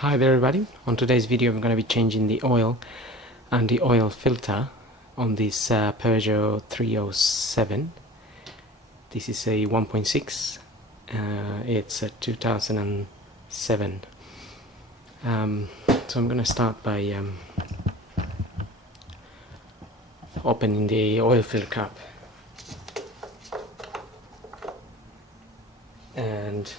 Hi there everybody, on today's video I'm going to be changing the oil and the oil filter on this Peugeot 307. This is a 1.6, it's a 2007. So I'm going to start by opening the oil filter cap and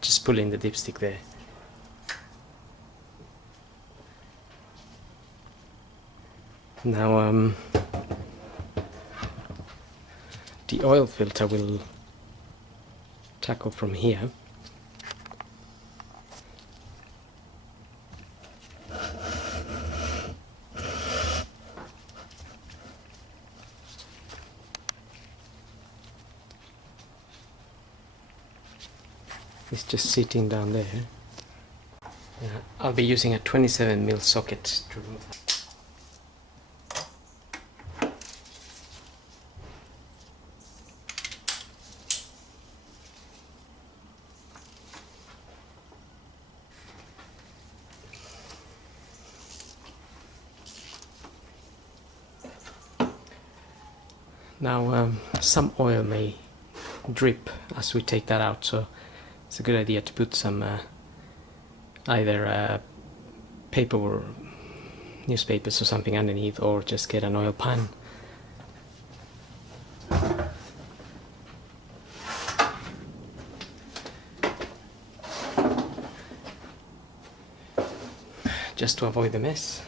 just pull in the dipstick there. Now the oil filter will tackle from here. It's just sitting down there. I'll be using a 27mm socket to remove that. Now some oil may drip as we take that out, so it's a good idea to put some either paper or newspapers or something underneath, or just get an oil pan. Just to avoid the mess.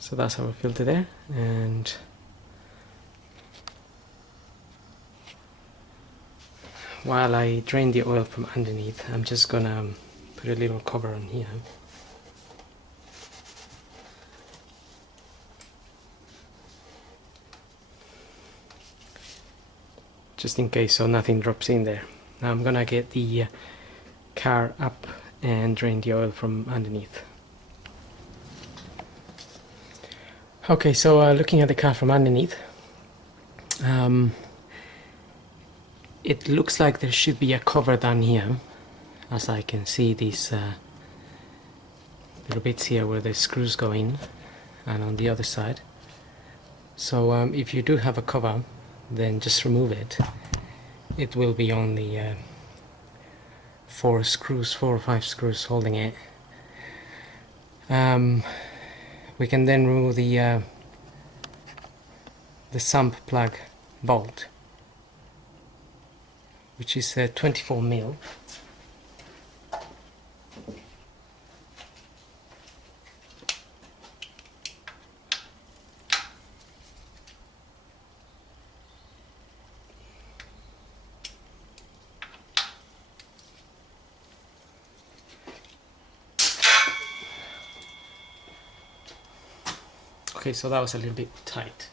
So that's our filter there, and while I drain the oil from underneath, I'm just gonna put a little cover on here. Just in case, so nothing drops in there. Now I'm gonna get the car up and drain the oil from underneath. Okay, so looking at the car from underneath, it looks like there should be a cover down here, as I can see these little bits here where the screws go in, and on the other side. So if you do have a cover, then just remove it. It will be only 4 or 5 screws holding it. We can then remove the sump plug bolt, which is 24mm. Okay, so that was a little bit tight.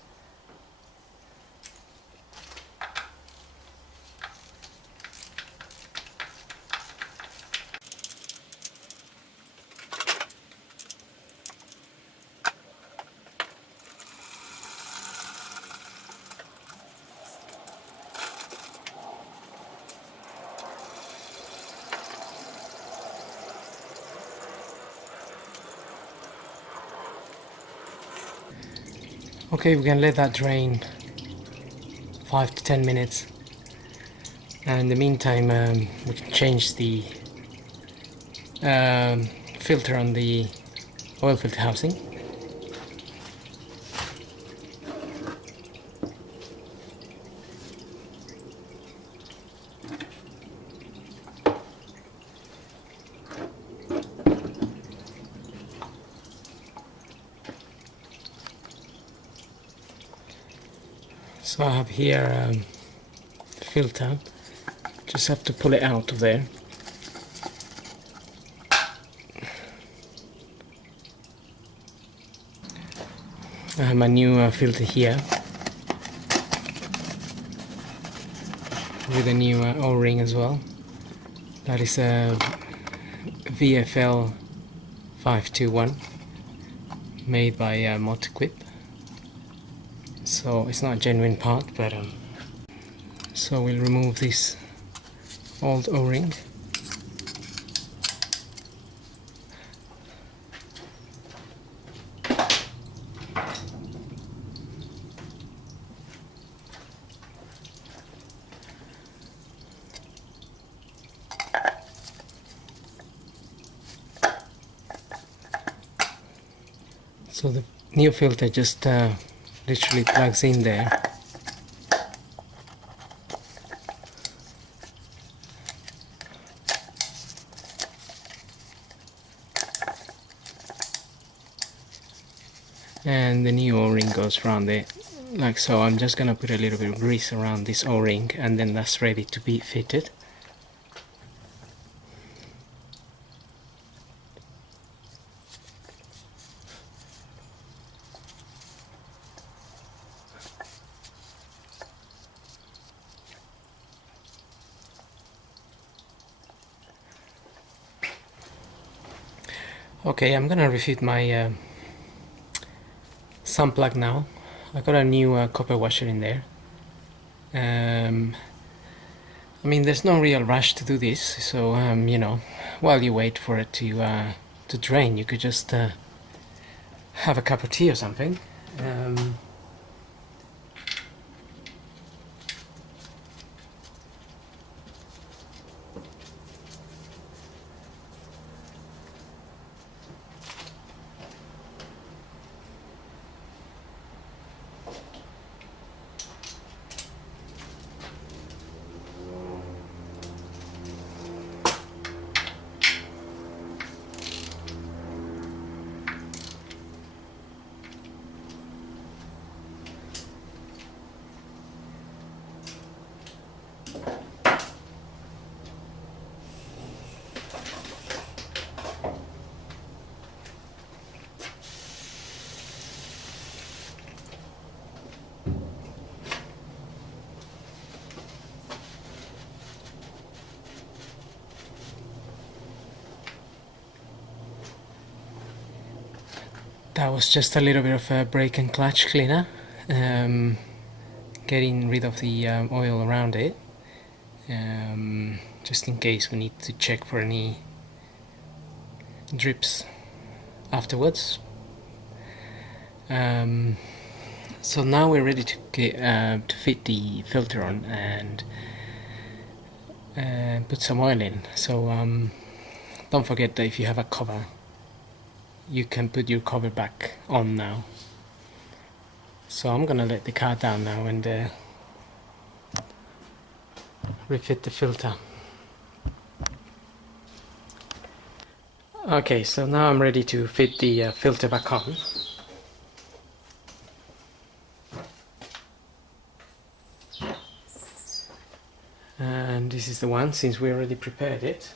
Okay, we can let that drain 5 to 10 minutes, and in the meantime we can change the filter on the oil filter housing. So I have here the filter, just have to pull it out of there. I have my new filter here with a new O-ring as well. That is a VFL 521 made by Motoquip. So it's not a genuine part, but so we'll remove this old O-ring. So the new filter just literally plugs in there. And the new O-ring goes around it like so. I'm just gonna put a little bit of grease around this O-ring and then that's ready to be fitted. Okay, I'm gonna refit my sun plug now. I got a new copper washer in there. I mean, there's no real rush to do this, so you know, while you wait for it to drain, you could just have a cup of tea or something. That was just a little bit of a brake and clutch cleaner, getting rid of the oil around it, just in case we need to check for any drips afterwards. So now we're ready to get, to fit the filter on and put some oil in. So don't forget that if you have a cover, you can put your cover back on now. So I'm gonna let the car down now and refit the filter. Okay, so now I'm ready to fit the filter back on. And this is the one, since we already prepared it.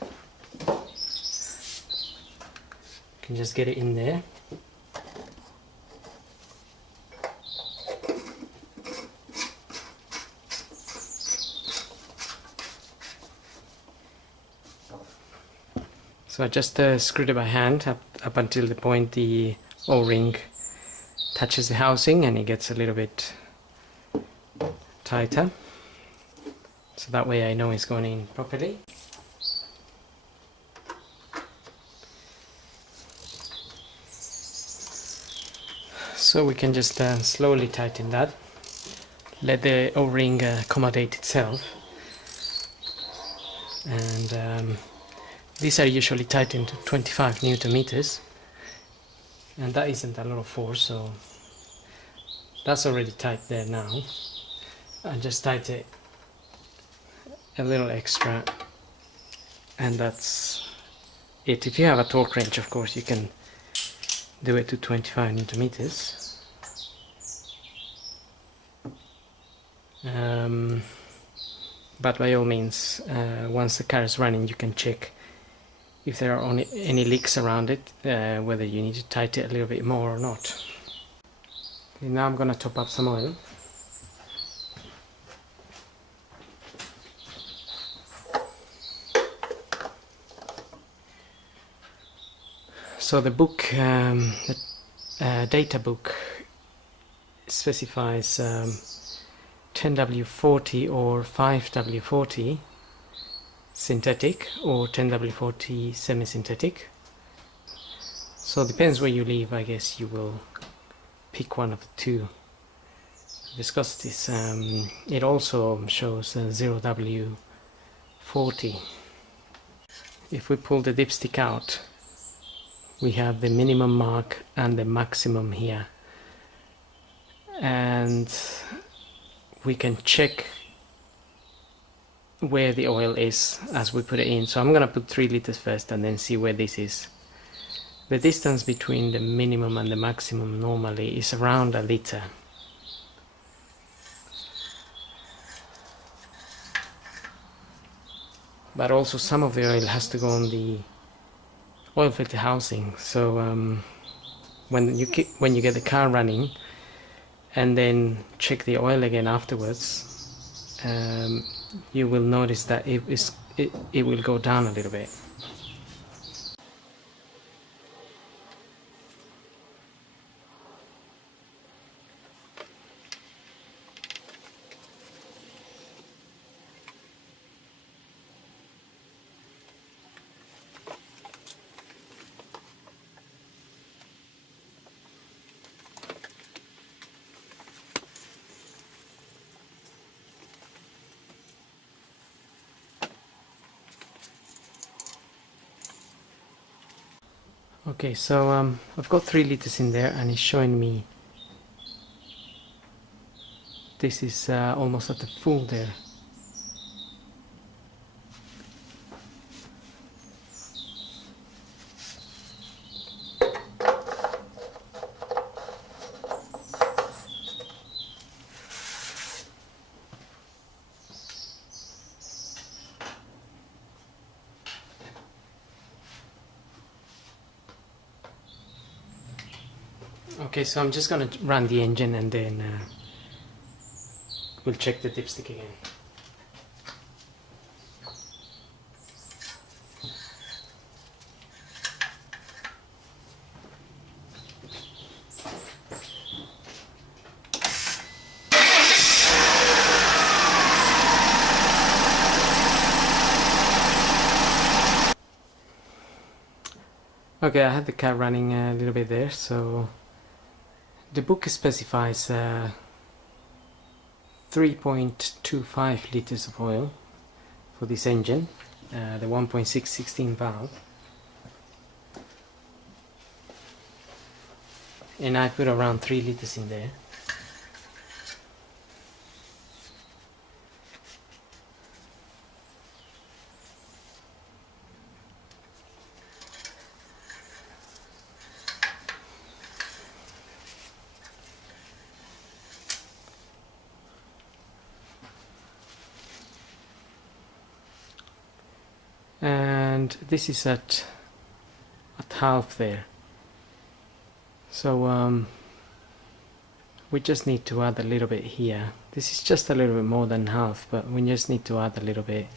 Can just get it in there. So I just screwed it by hand up until the point the O-ring touches the housing and it gets a little bit tighter. So that way I know it's going in properly. So we can just slowly tighten that, let the O-ring accommodate itself, and these are usually tightened to 25 Newton meters, and that isn't a lot of force, so that's already tight there now. I just tighten it a little extra, and that's it. If you have a torque wrench, of course, you can do it to 25 Newton meters. But by all means, once the car is running, you can check if there are any leaks around it, whether you need to tighten it a little bit more or not. Now I'm going to top up some oil. So the book, the data book specifies 10W40 or 5W40 synthetic or 10W40 semi-synthetic. So it depends where you live, I guess you will pick one of the two viscosities. It also shows 0W40. If we pull the dipstick out, we have the minimum mark and the maximum here, and we can check where the oil is as we put it in. So I'm gonna put 3 liters first and then see where this is. The distance between the minimum and the maximum normally is around 1 liter. But also some of the oil has to go on the oil filter housing. So when you get the car running and then check the oil again afterwards, you will notice that it will go down a little bit. Okay, so I've got 3 liters in there and it's showing me this is almost at the full there. Okay, so I'm just gonna run the engine and then we'll check the dipstick again. Okay, I had the car running a little bit there, so the book specifies 3.25 liters of oil for this engine, the 1.616 valve, and I put around 3 liters in there. And this is at half there, so we just need to add a little bit here. This is just a little bit more than half, but we just need to add a little bit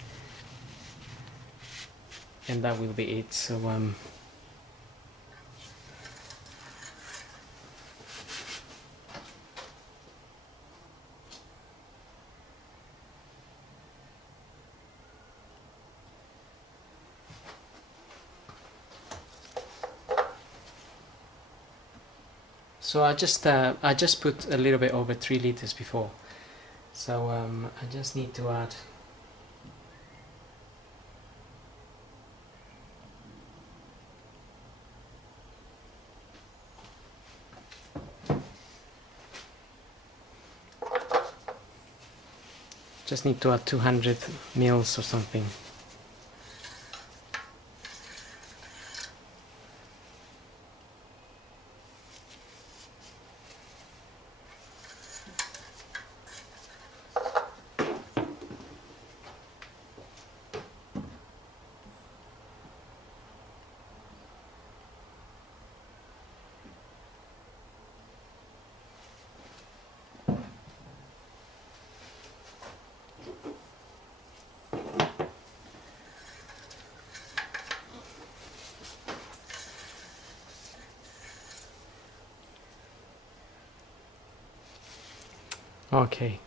and that will be it. So So I just put a little bit over 3 liters before, so I just need to add just need to add 200 mils or something. Okay,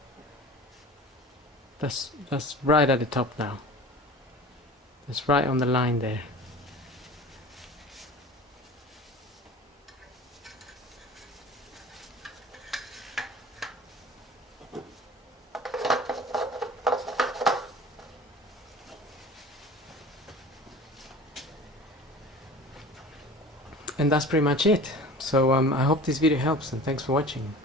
that's right at the top now. That's right on the line there. And that's pretty much it. So I hope this video helps, and thanks for watching.